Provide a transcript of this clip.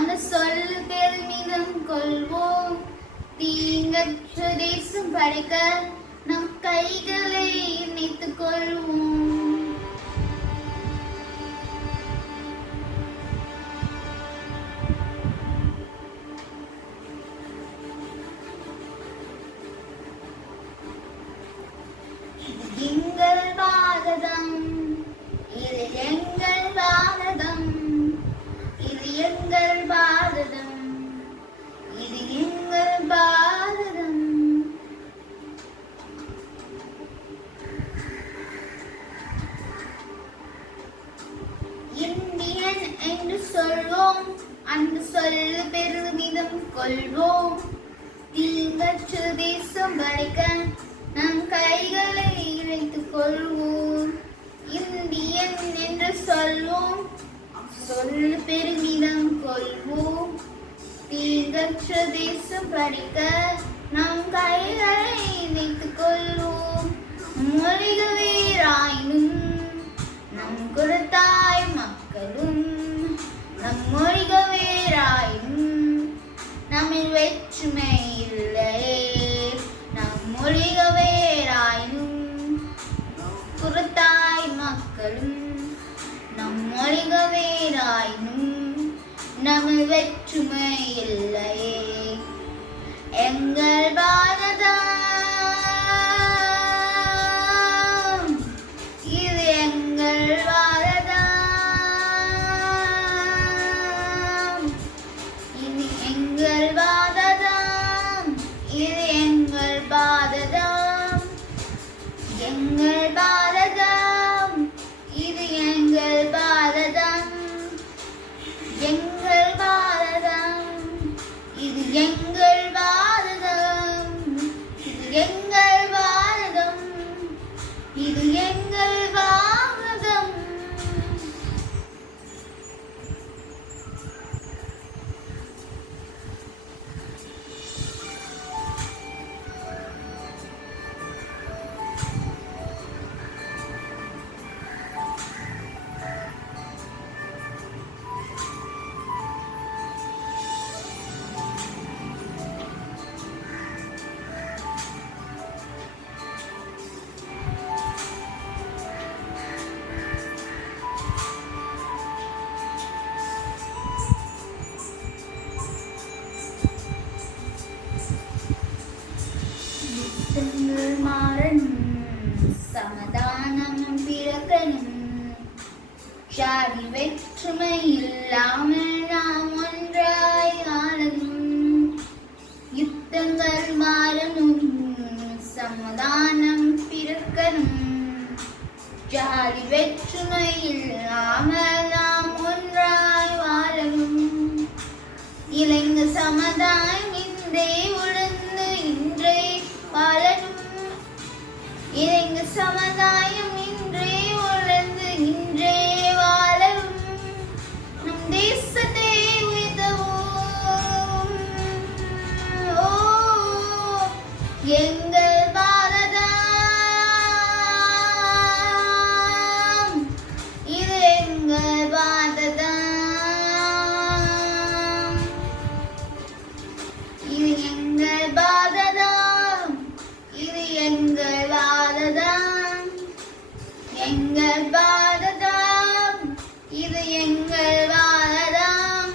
அந்த சொல்லு பெருமிதம் கொள்வோம். தீங்கற்ற தேசம் படைக்க நம் கைகளை இணைத்துக் கொள்வோம். எங்கள் பாரதம், இது எங்கள் பாரதம், இது எங்கள் பாரதம், இது எங்கள் பாரதம். இந்தியன் என்று சொல்வோம், அந்த சொல்லு பெருமிதம் கொள்வோம். தீங்கற்ற தேசம் படைக்க நம் கைகளை இணைத்துக் கொள்வோம். இந்தியன் என்று சொல்வோம், சொல்லு பெருமிதம் கொள்வோம். தீங்கற்ற தேசம் படைக்க நம் கைகளை இணைத்துக் கொள்வோம். மொழிக வேறாயினும் நம் குலத்தாய் மக்களும், நம் மொழிக வேறாயினும் நம்மில் வேற்றுமை இல்லையே. நம் மொழிக வேறாயினும் குலத்தாய் மக்களும், நம் மொழிக வேறாயினும் நம்மில் வேற்றுமை இல்லையே. எங்கள் பாரதம், இது எங்கள் பாரதம், இது எங்கள் பாரதம், இது எங்கள் பாரதம், எங்கள் பாரதம், இது எங்கள் பாரதம், எங்கள் பாரதம், இது எங்கள் பாரதம், இது எங்கள் பாரதம், இது எங்கள் பாரதம். யுத்தங்கள் மாறணும், சமாதானம் பிறக்கணும். ஜாதி வேற்றுமை இல்லாமல் நாம் ஒன்றாய் வாழணும். யுத்தங்கள் மாறணும், சமாதானம் பிறக்கணும். ஜாதி வேற்றுமை இல்லாமல் நாம் ஒன்றாய் வாழணும். இளைஞர் சமுதாயம் இன்றே உணர்ந்து இன்றே வாழணும். இளைஞர் சமுதாயம் இன்றே உணர்ந்து இன்றே வாழணும். நம் தேசத்தை உயர்த்தவும். ஓ எங்கள் பாரதம், இது எங்கள் பாரதம், இது எங்கள் பாரதம், இது எங்கள் பாரதம், எங்கள் பாரதம், இது எங்கள் பாரதம்,